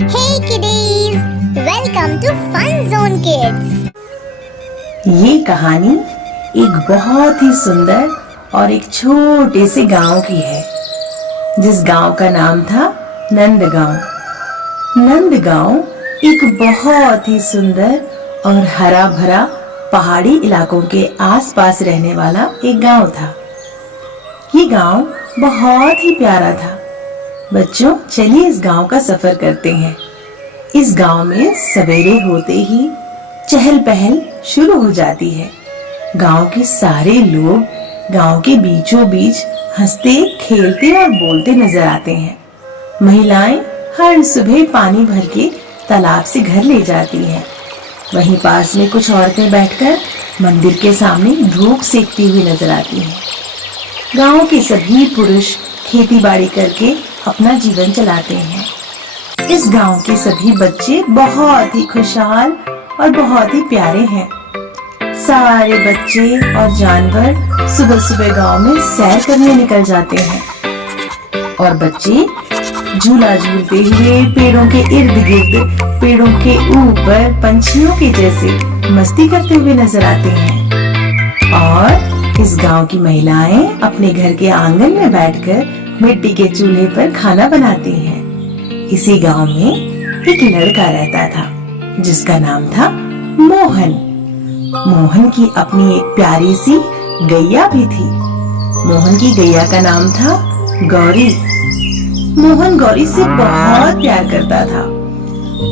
Hey kiddies, welcome to Fun Zone Kids। ये कहानी एक बहुत ही सुंदर और एक छोटे से गांव की है, जिस गांव का नाम था नंदगांव। नंदगांव एक बहुत ही सुंदर और हरा भरा पहाड़ी इलाकों के आसपास रहने वाला एक गांव था। ये गांव बहुत ही प्यारा था। बच्चों, चलिए इस गांव का सफर करते हैं। इस गांव में सवेरे होते ही चहल पहल शुरू हो जाती है। गांव के सारे लोग गांव के बीचों बीच हंसते खेलते और बोलते नजर आते हैं। महिलाएं हर सुबह पानी भर के तालाब से घर ले जाती हैं। वहीं पास में कुछ औरतें बैठकर मंदिर के सामने धूप सेकती हुई नजर आती हैं। गांव के सभी पुरुष खेती बाड़ी करके अपना जीवन चलाते हैं। इस गांव के सभी बच्चे बहुत ही खुशहाल और बहुत ही प्यारे हैं। सारे बच्चे और जानवर सुबह सुबह गांव में सैर करने निकल जाते हैं और बच्चे झूला झूलते हुए पेड़ों के इर्द गिर्द, पेड़ों के ऊपर पंछियों के जैसे मस्ती करते हुए नजर आते हैं। और इस गांव की महिलाएं अपने घर के आंगन में बैठकर मिट्टी के चूल्हे पर खाना बनाती हैं। इसी गांव में एक लड़का रहता था जिसका नाम था मोहन। मोहन की अपनी एक प्यारी सी गैया भी थी। मोहन की गैया का नाम था गौरी। मोहन गौरी से बहुत प्यार करता था।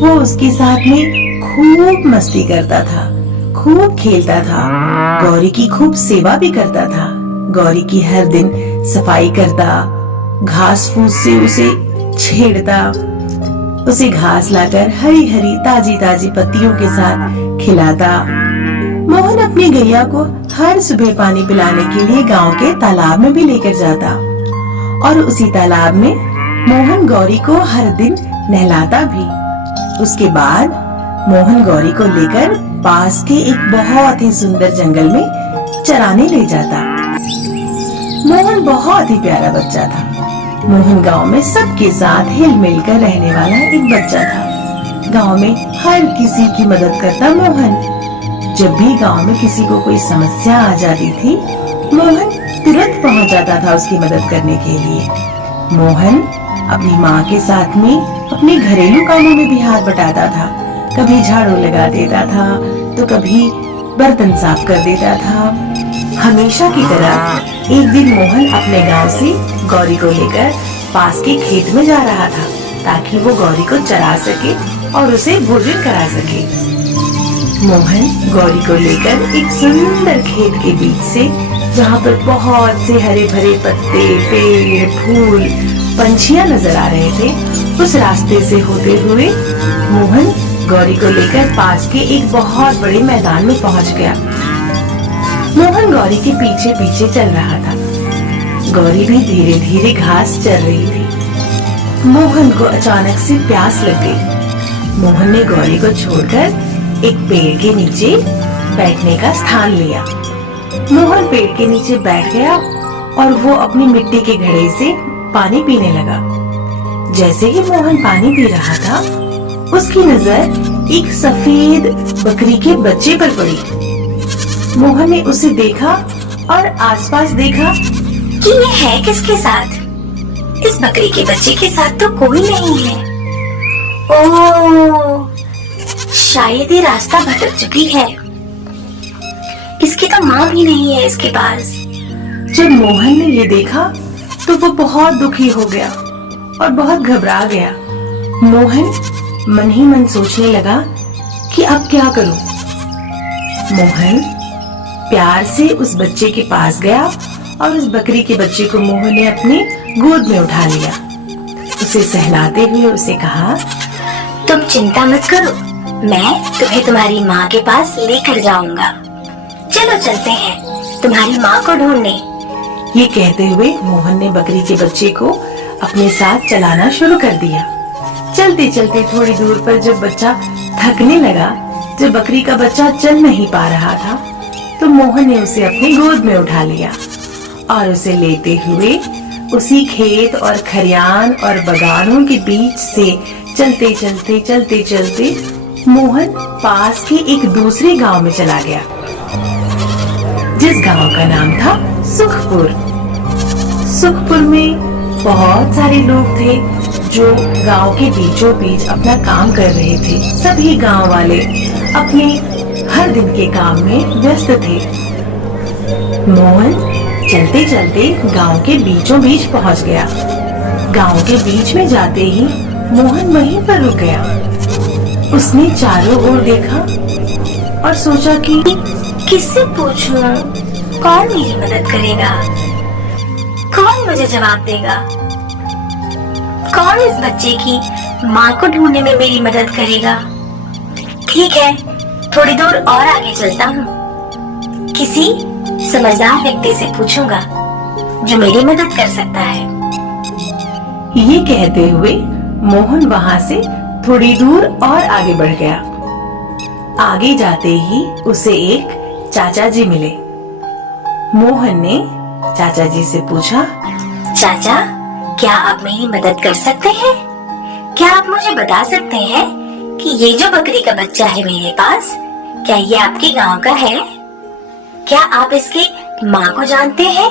वो उसके साथ में खूब मस्ती करता था, खूब खेलता था, गौरी की खूब सेवा भी करता था। गौरी की हर दिन सफाई करता, घास फूस से उसे छेड़ता, उसे घास लाकर हरी हरी ताजी ताजी पत्तियों के साथ खिलाता। मोहन अपनी गैया को हर सुबह पानी पिलाने के लिए गांव के तालाब में भी लेकर जाता और उसी तालाब में मोहन गौरी को हर दिन नहलाता भी। उसके बाद मोहन गौरी को लेकर पास के एक बहुत ही सुंदर जंगल में चराने ले जाता। मोहन बहुत ही प्यारा बच्चा था। मोहन गांव में सबके साथ हिल मिल कर रहने वाला एक बच्चा था। गांव में हर किसी की मदद करता मोहन। जब भी गांव में किसी को कोई समस्या आ जाती थी, मोहन तुरंत पहुंच जाता था उसकी मदद करने के लिए। मोहन अपनी माँ के साथ में अपने घरेलू कामों में भी हाथ बटाता था। कभी झाड़ू लगा देता था तो कभी बर्तन साफ कर देता था। हमेशा की तरह एक दिन मोहन अपने गांव से गौरी को लेकर पास के खेत में जा रहा था ताकि वो गौरी को चरा सके और उसे भोजन करा सके। मोहन गौरी को लेकर एक सुंदर खेत के बीच से, जहाँ पर बहुत से हरे भरे पत्ते, पेड़, फूल, पंछियाँ नजर आ रहे थे, उस रास्ते से होते हुए मोहन गौरी को लेकर पास के एक बहुत बड़े मैदान में पहुँच गया। मोहन गौरी के पीछे पीछे चल रहा था। गौरी भी धीरे धीरे घास चर रही थी। मोहन को अचानक से प्यास लग गई। मोहन ने गौरी को छोड़कर एक पेड़ के नीचे बैठने का स्थान लिया। मोहन पेड़ के नीचे बैठ गया और वो अपनी मिट्टी के घड़े से पानी पीने लगा। जैसे ही मोहन पानी पी रहा था, उसकी नजर एक सफेद बकरी के बच्चे पर पड़ी। मोहन ने उसे देखा और आसपास देखा कि ये है किसके साथ। इस बकरी के बच्चे के साथ तो कोई नहीं है। ओह, शायद ये रास्ता भटक चुकी है। इसकी तो माँ भी नहीं है इसके पास। जब मोहन ने ये देखा तो वो बहुत दुखी हो गया और बहुत घबरा गया। मोहन मन ही मन सोचने लगा कि अब क्या करूं। मोहन प्यार से उस बच्चे के पास गया और उस बकरी के बच्चे को मोहन ने अपनी गोद में उठा लिया। उसे सहलाते हुए उसे कहा, तुम चिंता मत करो, मैं तुम्हें तुम्हारी माँ के पास लेकर जाऊंगा। चलो चलते हैं तुम्हारी माँ को ढूंढने। ये कहते हुए मोहन ने बकरी के बच्चे को अपने साथ चलाना शुरू कर दिया। चलते चलते थोड़ी दूर पर जब बच्चा थकने लगा, जब बकरी का बच्चा चल नहीं पा रहा था, तो मोहन ने उसे अपनी गोद में उठा लिया और उसे लेते हुए उसी खेत और खरियान और बगानों के बीच से चलते चलते चलते चलते मोहन पास के एक दूसरे गांव में चला गया, जिस गांव का नाम था सुखपुर। सुखपुर में बहुत सारे लोग थे जो गांव के बीचों बीच अपना काम कर रहे थे। सभी गांव वाले अपने हर दिन के काम में व्यस्त थे। मोहन चलते चलते गांव के बीचों बीच पहुंच गया। गांव के बीच में जाते ही मोहन वहीं पर रुक गया। उसने चारों ओर देखा और सोचा कि किससे पूछूं? कौन मेरी मदद करेगा? कौन मुझे जवाब देगा? कौन इस बच्चे की माँ को ढूंढने में मेरी मदद करेगा? ठीक है, थोड़ी दूर और आगे चलता हूँ। किसी समझदार व्यक्ति से पूछूंगा जो मेरी मदद कर सकता है। ये कहते हुए मोहन वहाँ से थोड़ी दूर और आगे बढ़ गया। आगे जाते ही उसे एक चाचा जी मिले। मोहन ने चाचा जी से पूछा, चाचा, क्या आप मेरी मदद कर सकते हैं? क्या आप मुझे बता सकते हैं कि ये जो बकरी का बच्चा है मेरे पास, क्या ये आपके गांव का है? क्या आप इसके माँ को जानते हैं?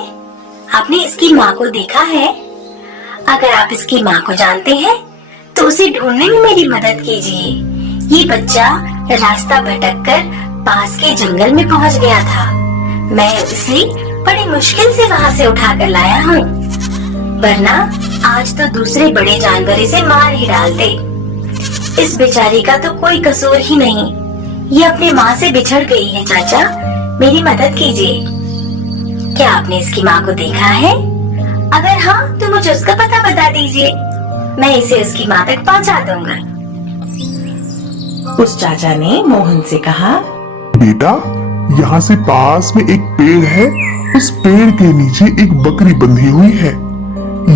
आपने इसकी माँ को देखा है? अगर आप इसकी माँ को जानते हैं तो उसे ढूंढने में मेरी मदद कीजिए। ये बच्चा रास्ता भटककर पास के जंगल में पहुंच गया था। मैं इसे बड़ी मुश्किल से वहाँ से उठाकर लाया हूँ, वरना आज तो दूसरे बड़े जानवर इसे मार ही डालते। इस बेचारी का तो कोई कसूर ही नहीं। ये अपनी माँ से बिछड़ गई है। चाचा, मेरी मदद कीजिए। क्या आपने इसकी माँ को देखा है? अगर हाँ तो मुझे उसका पता बता दीजिए, मैं इसे उसकी माँ तक पहुँचा दूंगा। उस चाचा ने मोहन से कहा, बेटा, यहाँ से पास में एक पेड़ है। उस पेड़ के नीचे एक बकरी बंधी हुई है।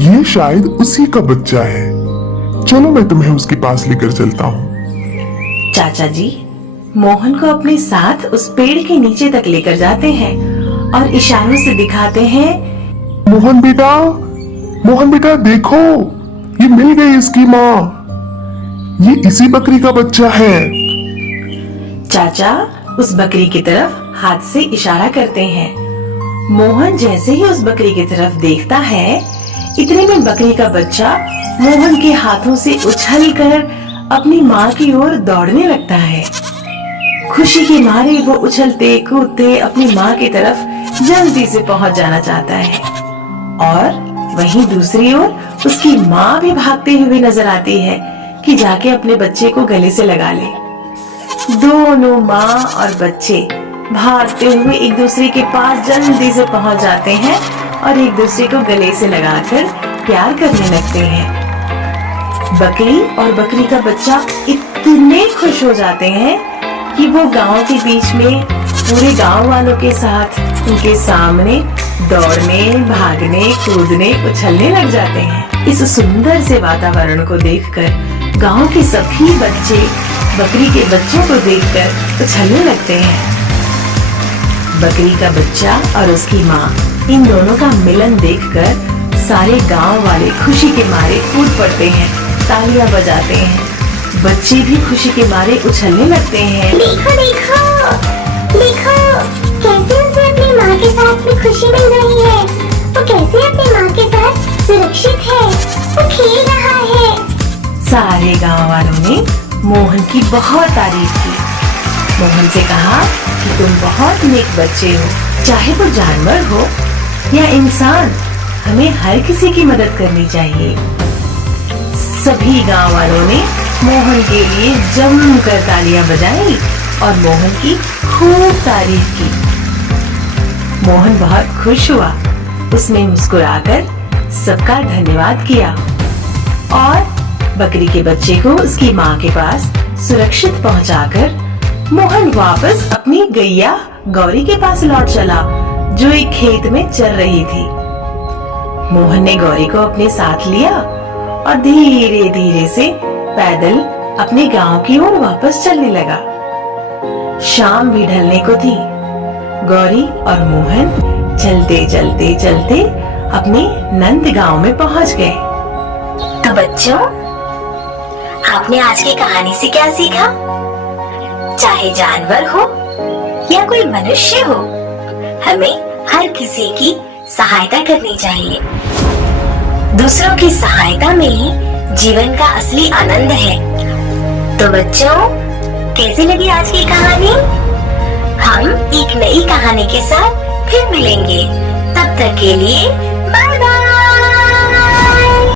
ये शायद उसी का बच्चा है। चलो मैं तुम्हें उसके पास लेकर चलता हूँ। चाचा जी मोहन को अपने साथ उस पेड़ के नीचे तक लेकर जाते हैं और इशारों से दिखाते हैं, मोहन बेटा देखो, ये मिल गई इसकी माँ। ये इसी बकरी का बच्चा है। चाचा उस बकरी की तरफ हाथ से इशारा करते हैं। मोहन जैसे ही उस बकरी की तरफ देखता है, इतने में बकरी का बच्चा मोहन के हाथों से उछलकर अपनी माँ की ओर दौड़ने लगता है। खुशी के मारे वो उछलते कूदते अपनी माँ की तरफ जल्दी से पहुँच जाना चाहता है। और वहीं दूसरी ओर उसकी माँ भी भागते हुए नजर आती है कि जाके अपने बच्चे को गले से लगा ले। दोनों माँ और बच्चे भागते हुए एक दूसरे के पास जल्दी से पहुंच जाते हैं और एक दूसरे को गले से लगाकर प्यार करने लगते हैं। बकरी और बकरी का बच्चा इतने खुश हो जाते हैं कि वो गांव के बीच में पूरे गांव वालों के साथ उनके सामने दौड़ने, भागने, कूदने, उछलने लग जाते हैं। इस सुंदर से वातावरण को देखकर गांव के सभी बच्चे बकरी के बच्चों को देखकर उछलने लगते हैं। बकरी का बच्चा और उसकी माँ, इन दोनों का मिलन देखकर सारे गांव वाले खुशी के मारे कूद पड़ते हैं, तालियां बजाते हैं। बच्चे भी खुशी के मारे उछलने लगते हैं। देखो देखो देखो, कैसे उसे अपनी माँ के साथ में खुशी मिल रही है। वो कैसे अपनी माँ के साथ सुरक्षित है। वो खेल रहा है। सारे गांव वालों ने मोहन की बहुत तारीफ की। मोहन से कहा कि तुम बहुत नेक बच्चे हो। चाहे वो जानवर हो या इंसान, हमें हर किसी की मदद करनी चाहिए। सभी गांव वालों ने मोहन के लिए जमकर तालियां बजाई और मोहन की खूब तारीफ की। मोहन बहुत खुश हुआ। उसने मुस्कुराकर सबका धन्यवाद किया और बकरी के बच्चे को उसकी माँ के पास सुरक्षित पहुंचाकर मोहन वापस अपनी गैया गौरी के पास लौट चला, जो एक खेत में चल रही थी। मोहन ने गौरी को अपने साथ लिया और धीरे धीरे से पैदल अपने गांव की ओर वापस चलने लगा। शाम भी ढलने को थी। गौरी और मोहन चलते चलते चलते अपने नंद गांव में पहुंच गए। तो बच्चों, आपने आज की कहानी से क्या सीखा? चाहे जानवर हो या कोई मनुष्य हो, हमें हर किसी की सहायता करनी चाहिए। दूसरों की सहायता में ही जीवन का असली आनंद है। तो बच्चों, कैसी लगी आज की कहानी? हम एक नई कहानी के साथ फिर मिलेंगे। तब तक के लिए